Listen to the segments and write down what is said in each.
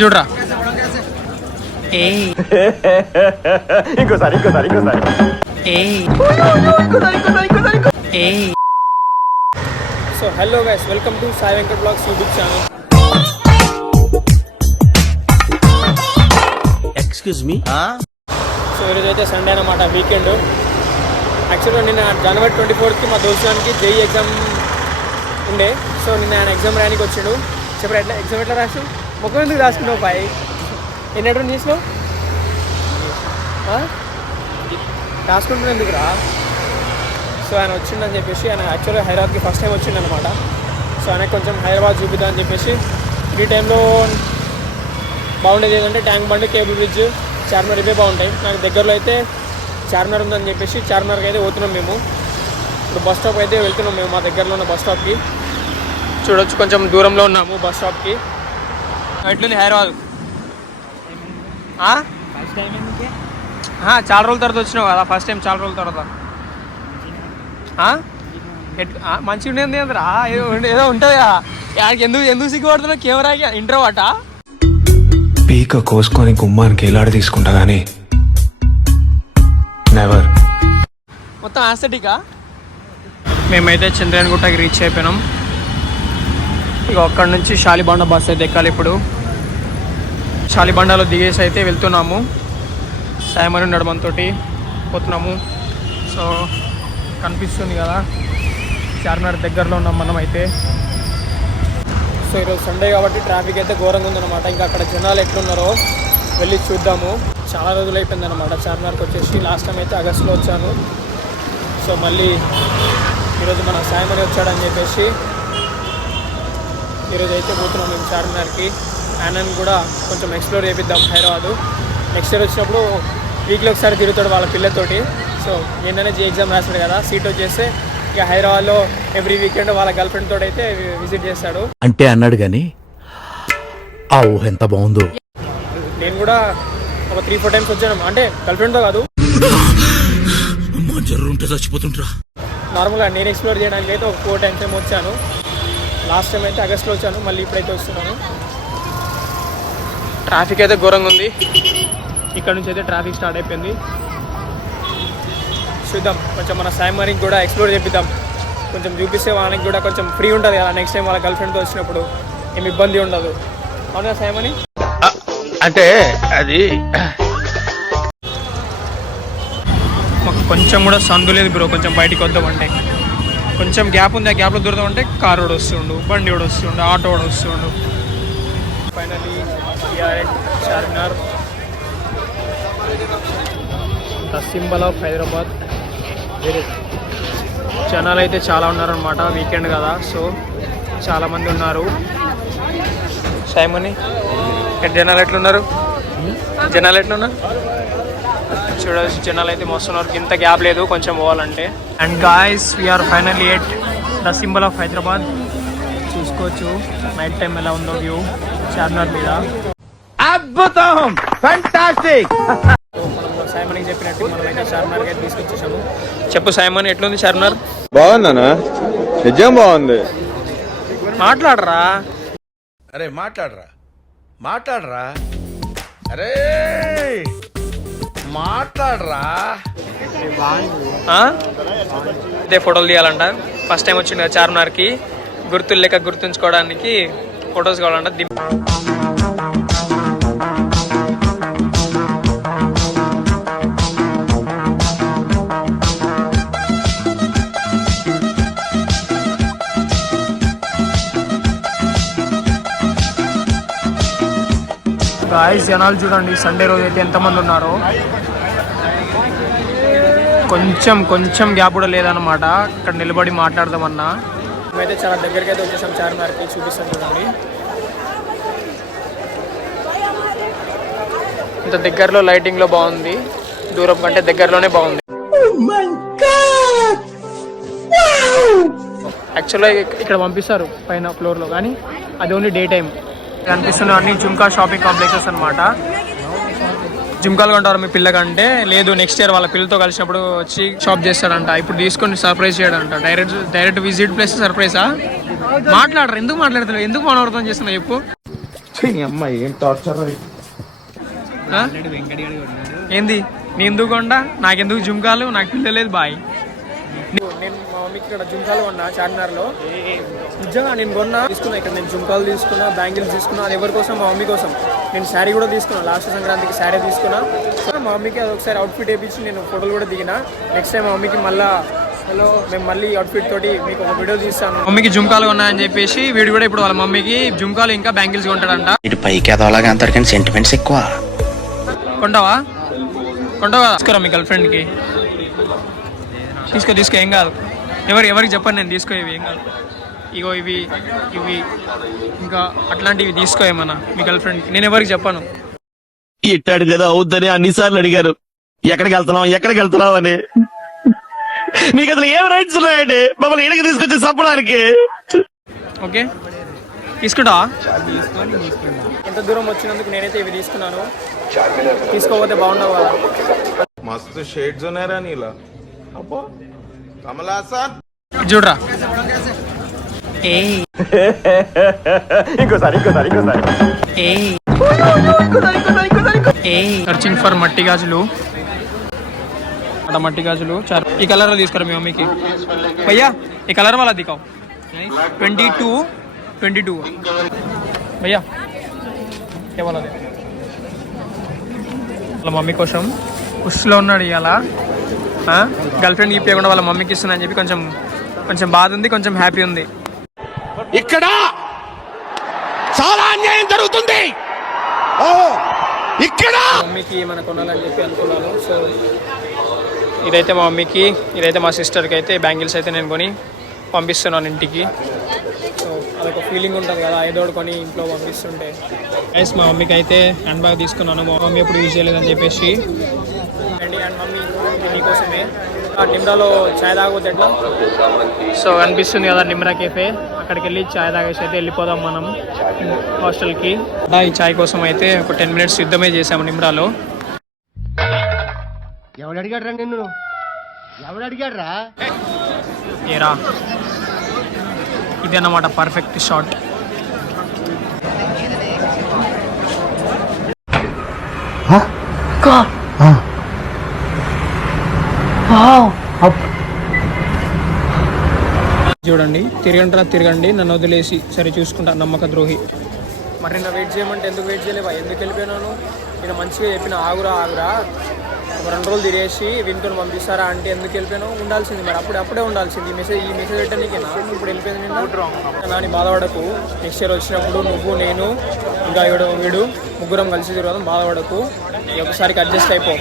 చూడరా ఇంకోసారి so hello guys, welcome to Sai Venkat vlogs YouTube channel. Excuse me. So ఈరోజు అయితే సండే అనమాట, వీకెండ్. యాక్చువల్గా నిన్న జనవరి 24th మా దోస్తానికి జేఈ ఎగ్జామ్ ఉండే. సో నిన్న ఆయన ఎగ్జామ్ రాయడానికి వచ్చాడు. చెప్పరా ఎట్లా ఎగ్జామ్ ఎట్లా రాసు? ముఖం ఎందుకు రాసుకున్నావు బాయ్? ఎన్నెటు చేసినావు? రాసుకుంటున్నా ఎందుకు రా? సో ఆయన వచ్చిండని చెప్పేసి, ఆయన యాక్చువల్గా హైదరాబాద్కి ఫస్ట్ టైం వచ్చిండనమాట. సో ఆయనకు కొంచెం హైదరాబాద్ చూపిద్దామని చెప్పేసి, ఈ టైంలో బాగుండేది ఏంటంటే tank bund, cable bridge, Charminar ఇవే బాగుంటాయి. నాకు దగ్గరలో అయితే చార్మినార్ ఉందని చెప్పేసి చార్మినార్కి అయితే పోతున్నాం మేము. ఇప్పుడు బస్ స్టాప్ అయితే వెళ్తున్నాం మేము, మా దగ్గరలో ఉన్న బస్ స్టాప్కి. చూడొచ్చు కొంచెం దూరంలో ఉన్నాము బస్ స్టాప్కి. ఎట్లుంది హైదరాబాద్? చాలా రోజుల తర్వాత వచ్చినావు కదా, ఫస్ట్ టైం చాలా రోజుల తర్వాత. మంచిగా ఉండేది అందరా, ఏదో ఉంటుంది కదా. ఎందుకు సిగ్గుపడుతున్నావు? కెమెరాకి ఇంట్రో అట పీక కోసుకొని గుమ్మానికి ఎలాడి తీసుకుంటా కానీ నెవర్. మొత్తం ఆస్థెటికా. మేమైతే చంద్రయానగుట్టకి రీచ్ అయిపోయినాం. ఇక అక్కడి నుంచి షాలిబండ బస్ అయితే ఎక్కాలి. ఇప్పుడు షాలిబండలో దిగేసి అయితే వెళ్తున్నాము. సాయమని ఉన్నాడు మనతోటి, పోతున్నాము. సో కనిపిస్తుంది కదా చార్మినార్ దగ్గరలో ఉన్నాం మనం అయితే. సో ఈరోజు సండే కాబట్టి ట్రాఫిక్ అయితే ఘోరంగా ఉందన్నమాట. ఇంకా అక్కడ జనాలు ఎట్లున్నారో వెళ్ళి చూద్దాము. చాలా రోజులు అయిపోయిందన్నమాట చార్మినార్కి వచ్చేసి. లాస్ట్ టైం అయితే ఆగస్టులో వచ్చాను. సో మళ్ళీ ఈరోజు మన సాయమని వచ్చాడని చెప్పేసి ఈరోజు అయితే పోతున్నాం మేము చార్మినార్కి. ఆయనను కూడా కొంచెం ఎక్స్ప్లోర్ చేపిద్దాం హైదరాబాదు. నెక్స్ట్ ఇయర్ వచ్చినప్పుడు వీక్లో ఒకసారి తిరుగుతాడు వాళ్ళ పిల్లతోటి. సో నిన్ననే జీ ఎగ్జామ్ రాశాడు కదా, సీట్ వచ్చేస్తే ఇక హైదరాబాద్లో ఎవ్రీ వీకెండ్ వాళ్ళ గర్ల్ ఫ్రెండ్ తోటి అయితే విజిట్ చేస్తాడు అంటే అన్నాడు కానీ ఆ ఊహ ఎంత బాగుందో. నేను కూడా ఒక 3-4 టైమ్స్ వచ్చాను, అంటే గర్ల్ ఫ్రెండ్తో కాదు, నార్మల్గా నేను ఎక్స్ప్లోర్ చేయడానికి అయితే ఒక 4 టైమ్స్ ఏమో వచ్చాను. లాస్ట్ టైం అయితే ఆగస్ట్లో వచ్చాను, మళ్ళీ ఇప్పుడైతే వస్తున్నాను. ట్రాఫిక్ అయితే ఘోరంగా ఉంది. ఇక్కడ నుంచి అయితే ట్రాఫిక్ స్టార్ట్ అయిపోయింది. చూద్దాం, కొంచెం మన సాయమనికి కూడా ఎక్స్ప్లోర్ చేపిద్దాం. కొంచెం చూపిస్తే వాళ్ళకి కూడా కొంచెం ఫ్రీ ఉంటుంది కదా, నెక్స్ట్ టైం వాళ్ళ గర్ల్ ఫ్రెండ్తో వచ్చినప్పుడు ఏమి ఇబ్బంది ఉండదు. అవునా సాయమని? అంటే అది మాకు కొంచెం కూడా సందు లేదు బ్రో, కొంచెం బయటికి వద్దామంటే. కొంచెం గ్యాప్ ఉంది, ఆ గ్యాప్లో దూరదామంటే కారు కూడా వస్తుండు, బండి కూడా వస్తుండు, ఆటో కూడా వస్తుండు. Finally Charminar, the symbol of Hyderabad. జనాలు అయితే చాలా ఉన్నారనమాట, వీకెండ్ కదా, సో చాలామంది ఉన్నారు. సైమని జనాలు ఎట్లున్నారు? చూడవచ్చు, జనాలు అయితే మస్తున్నారు. ఇంత గ్యాప్ లేదు కొంచెం పోవాలంటే. And guys, we're finally at the symbol of Hyderabad. చూసుకోవచ్చు నైట్ టైం ఎలా ఉందో వ్యూ చార్మినార్ మీద. అద్భుతం, ఫ్యాంటాస్టిక్. మనం సైమన్కి చెప్పినట్టు మనం అయితే చార్మినార్ అయితే తీసుకొచ్చేసాము. చెప్పు సైమన్, ఎట్లుంది చార్మినార్? బాగుందనా? నిజం బాగుంది. మాట్లాడరా. అరే మాట్లాడరా. అరే మాట్లాడరా. అదే ఫోటోలు తీయాలంట. ఫస్ట్ టైం వచ్చింది కదా చార్మినార్కి, గుర్తులు లెక్క గుర్తుంచుకోవడానికి ఫొటోస్ కావాలంట. గాయస్, జనాలు చూడండి సండే రోజు అయితే ఎంతమంది ఉన్నారో. కొంచెం గ్యాప్ కూడా లేదన్నమాట, ఇక్కడ నిలబడి మాట్లాడదామన్నా. మేమైతే చాలా దగ్గరికి అయితే వచ్చేసాం చార్మినార్కి, చూపిస్తాం చూడండి. ఇంత దగ్గరలో లైటింగ్లో బాగుంది, దూరం కంటే దగ్గరలోనే బాగుంది. యాక్చువల్గా ఇక్కడ పంపిస్తారు పైన ఫ్లోర్లో, కానీ అది ఓన్లీ డే టైం. కనిపిస్తున్న అన్ని జుమ్కా షాపింగ్ కాంప్లెక్సెస్ అనమాట. జుమ్కాలు కొంటారు మీ పిల్లకంటే? లేదు, నెక్స్ట్ ఇయర్ వాళ్ళ పిల్లతో కలిసినప్పుడు వచ్చి షాప్ చేస్తాడంట. ఇప్పుడు తీసుకొని సర్ప్రైజ్ చేయడంట. డైరెక్ట్ విజిట్ ప్లేస్ సర్ప్రైజా? మాట్లాడరు, ఎందుకు మాట్లాడతారు? ఎందుకు మనోర్థం చేస్తున్నా చెప్పు. అమ్మాయి ఏం టార్చర్. ఆ? ఏంది నీ ఎందుకు కొండ నాకెందుకు జుంకాలు నాకు పిల్లలేదు బాయ్. నేను మా మమ్మీకి ఇక్కడ జుంకాలు కొన్నా చార్మినార్లో. నిజంగా నేను తీసుకున్నా ఇక్కడ. నేను జుంకాలు తీసుకున్నా, బ్యాంగిల్స్ తీసుకున్నా. అది ఎవరి కోసం? మా మమ్మీ కోసం. నేను శారీ కూడా తీసుకున్నా, లాస్ట్ సంక్రాంతికి శారీ తీసుకున్నా. మా మమ్మీకి అది ఒకసారి అవుట్ఫిట్ వేయించి నేను ఫోటోలు కూడా దిగిన. నెక్స్ట్ టైం మా మమ్మీకి మేము మళ్ళీ అవుట్ఫిట్ తోటి మీకు ఒక వీడియో తీస్తాను. మమ్మీకి జుంకాలు ఉన్నాయని చెప్పేసి వీడు కూడా ఇప్పుడు వాళ్ళ మమ్మీకి జుంకాలు ఇంకా బ్యాంగిల్స్ కొంటాడంట. ఇటు పైకి అదోలాగా అంటారు కానీ సెంటిమెంట్స్ ఎక్కువ. కొంటావా తీసుకురా మీ గర్ల్ ఫ్రెండ్కి. తీసుకో ఏం కాదు. ఎవరికి చెప్పండి, నేను తీసుకో. ఇవి ఏం కాదు. ఇగో ఇవి ఇంకా అట్లాంటివి తీసుకో ఏమన్నా మీ గర్ల్ ఫ్రెండ్కి. నేను ఎవరికి చెప్పాను. ఇట్టాడు కదా అవుద్దని అన్నిసార్లు అడిగారు. ఎక్కడికి వెళ్తున్నావు అని. మీకు అసలు ఏం రైట్స్ ఉన్నాయండి మమ్మల్ని ఇంటికి తీసుకొచ్చి చంపడానికి? ఓకే తీసుకుంటావా? ఎంత దూరం వచ్చినందుకు నేనైతే ఇవి తీసుకున్నాను. తీసుకోకపోతే బాగుండవు కదా. మస్తు షేడ్స్ ఉన్నారా నీలా. అబ్బో కమలాసన్ చూడరా. సర్చింగ్ ఫర్ మట్టి గాజులు. మట్టి గాజులు ఈ కలర్ తీసుకురా మీ మమ్మీకి. భయ్యా ఈ కలర్ వాళ్ళ దికావు 22 భయ్యా ఏ వాళ్ళది. వాళ్ళ మమ్మీ కోసం పుష్లో ఉన్నాడు ఇవాళ. గర్ల్ ఫ్రెండ్ ఇప్పకుండా వాళ్ళ మమ్మీకి ఇస్తున్నా అని చెప్పి కొంచెం బాధ ఉంది, కొంచెం హ్యాపీ ఉంది. ఇక్కడ చాలా అన్యాయం జరుగుతుంది. ఇక్కడ మమ్మీకి ఏమైనా కొనాలని చెప్పి అనుకున్నాను. సో ఇదైతే మా మమ్మీకి, ఇదైతే మా సిస్టర్కి అయితే బ్యాంగిల్స్ అయితే నేను కొని పంపిస్తున్నాను ఇంటికి. సో అదొక ఫీలింగ్ ఉంటుంది కదా, ఏదో కొని ఇంట్లో పంపిస్తుంటే. గైస్ మా మమ్మీకి అయితే హ్యాండ్ బ్యాగ్ తీసుకున్నాను. మా మమ్మీ ఎప్పుడు యూజ్ చేయలేదని చెప్పేసి. అండ్ మమ్మీ మీకోసమే నిమ్రాలో ఛాయ్ తాగొద్దు ఎట్లా. సో అనిపిస్తుంది కదా నిమ్రా కేఫే, అక్కడికి వెళ్ళి ఛాయ్ తాగేసి అయితే వెళ్ళిపోదాం మనం హాస్టల్కి. ఈ ఛాయ్ కోసం అయితే ఒక 10 minutes యుద్ధమే చేసాము నిమ్రాలో. ఏరా ఇది అన్నమాట పర్ఫెక్ట్ షాట్. చూడండి, తిరగండి నన్ను వదిలేసి. సరే చూసుకుంటా నమ్మక ద్రోహి. మరి నా వెయిట్ చేయమంటే ఎందుకు వెయిట్ చేయలేవా? ఎందుకు వెళ్ళిపోయినాను? నేను మంచిగా చెప్పిన ఆగురా ఒక 2 రోజులు తిరిగేసి వింటుని పంపిస్తారా అంటే ఎందుకు వెళ్ళిపోయాను? ఉండాల్సింది మరి, అప్పుడే ఉండాల్సింది. ఈ మెసేజ్ పెట్టడానికేనా ఇప్పుడు వెళ్ళిపోయింది? నిన్న నాని బాధపడకు. నెక్స్ట్ ఇయర్ వచ్చినప్పుడు నువ్వు, నేను, ఇంకా వీడు ముగ్గురం కలిసి తిరగడం. బాధపడకు, ఒకసారికి అడ్జస్ట్ అయిపో.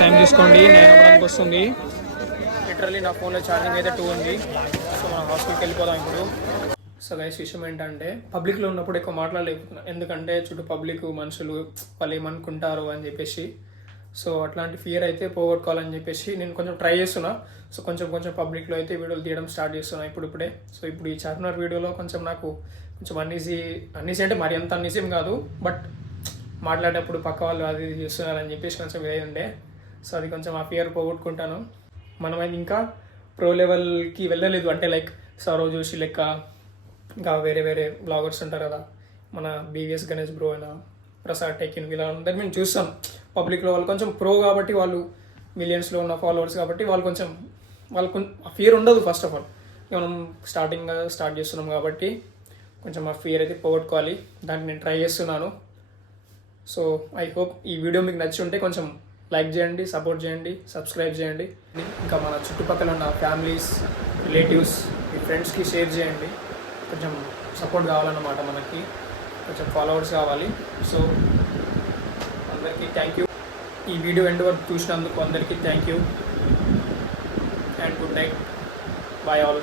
టైం తీసుకోండి, 9 వస్తుంది. లిటరల్లీ నా ఫోన్లో ఛార్జింగ్ అయితే 2 ఉంది. సో మనం హాస్టల్కి వెళ్ళిపోదాం ఇప్పుడు. సో గైస్ విషయం ఏంటంటే పబ్లిక్లో ఉన్నప్పుడు ఎక్కువ మాట్లాడలేకపోతున్నా, ఎందుకంటే చుట్టూ పబ్లిక్ మనుషులు వాళ్ళు ఏమనుకుంటారు అని చెప్పేసి. సో అట్లాంటి ఫియర్ అయితే పోగొట్టుకోవాలని చెప్పేసి నేను కొంచెం ట్రై చేస్తున్నా. సో కొంచెం పబ్లిక్లో అయితే వీడియోలు తీయడం స్టార్ట్ చేస్తున్నా ఇప్పుడే. సో ఇప్పుడు ఈ చార్మినార్ వీడియోలో నాకు కొంచెం అన్నీసీ అంటే మరి అంత అన్నీసేం కాదు, బట్ మాట్లాడేటప్పుడు పక్క వాళ్ళు అది చేస్తున్నారని చెప్పేసి కొంచెం ఇదే ఉండే. సో అది కొంచెం ఆ ఫియర్ పోగొట్టుకుంటాను. మనమైతే ఇంకా ప్రో లెవెల్కి వెళ్ళలేదు, అంటే లైక్ సౌరవ్ జోషి లెక్క, ఇంకా వేరే బ్లాగర్స్ ఉంటారు కదా, మన బీవీఎస్ గణేష్ బ్రో అయినా, ప్రసాద్ టెకిన్, వీళ్ళందరూ మేము చూస్తాం పబ్లిక్లో. వాళ్ళు కొంచెం ప్రో కాబట్టి, వాళ్ళు మిలియన్స్లో ఉన్న ఫాలోవర్స్ కాబట్టి వాళ్ళకు ఆ ఫియర్ ఉండదు. ఫస్ట్ ఆఫ్ ఆల్ మనం స్టార్ట్ చేస్తున్నాం కాబట్టి కొంచెం ఆ ఫియర్ అయితే పోగొట్టుకోవాలి. దానికి నేను ట్రై చేస్తున్నాను. సో ఐ హోప్ ఈ వీడియో మీకు నచ్చి ఉంటే కొంచెం లైక్ చేయండి, సపోర్ట్ చేయండి, సబ్స్క్రైబ్ చేయండి. ఇంకా మన చుట్టుపక్కల ఉన్న ఫ్యామిలీస్, రిలేటివ్స్, మీ ఫ్రెండ్స్కి షేర్ చేయండి. కొంచెం సపోర్ట్ కావాలన్నమాట, మనకి కొంచెం ఫాలోవర్స్ కావాలి. సో అందరికీ థ్యాంక్ యూ. ఈ వీడియో ఎండ్ వరకు చూసినందుకు అందరికీ thank you and good night. Bye all.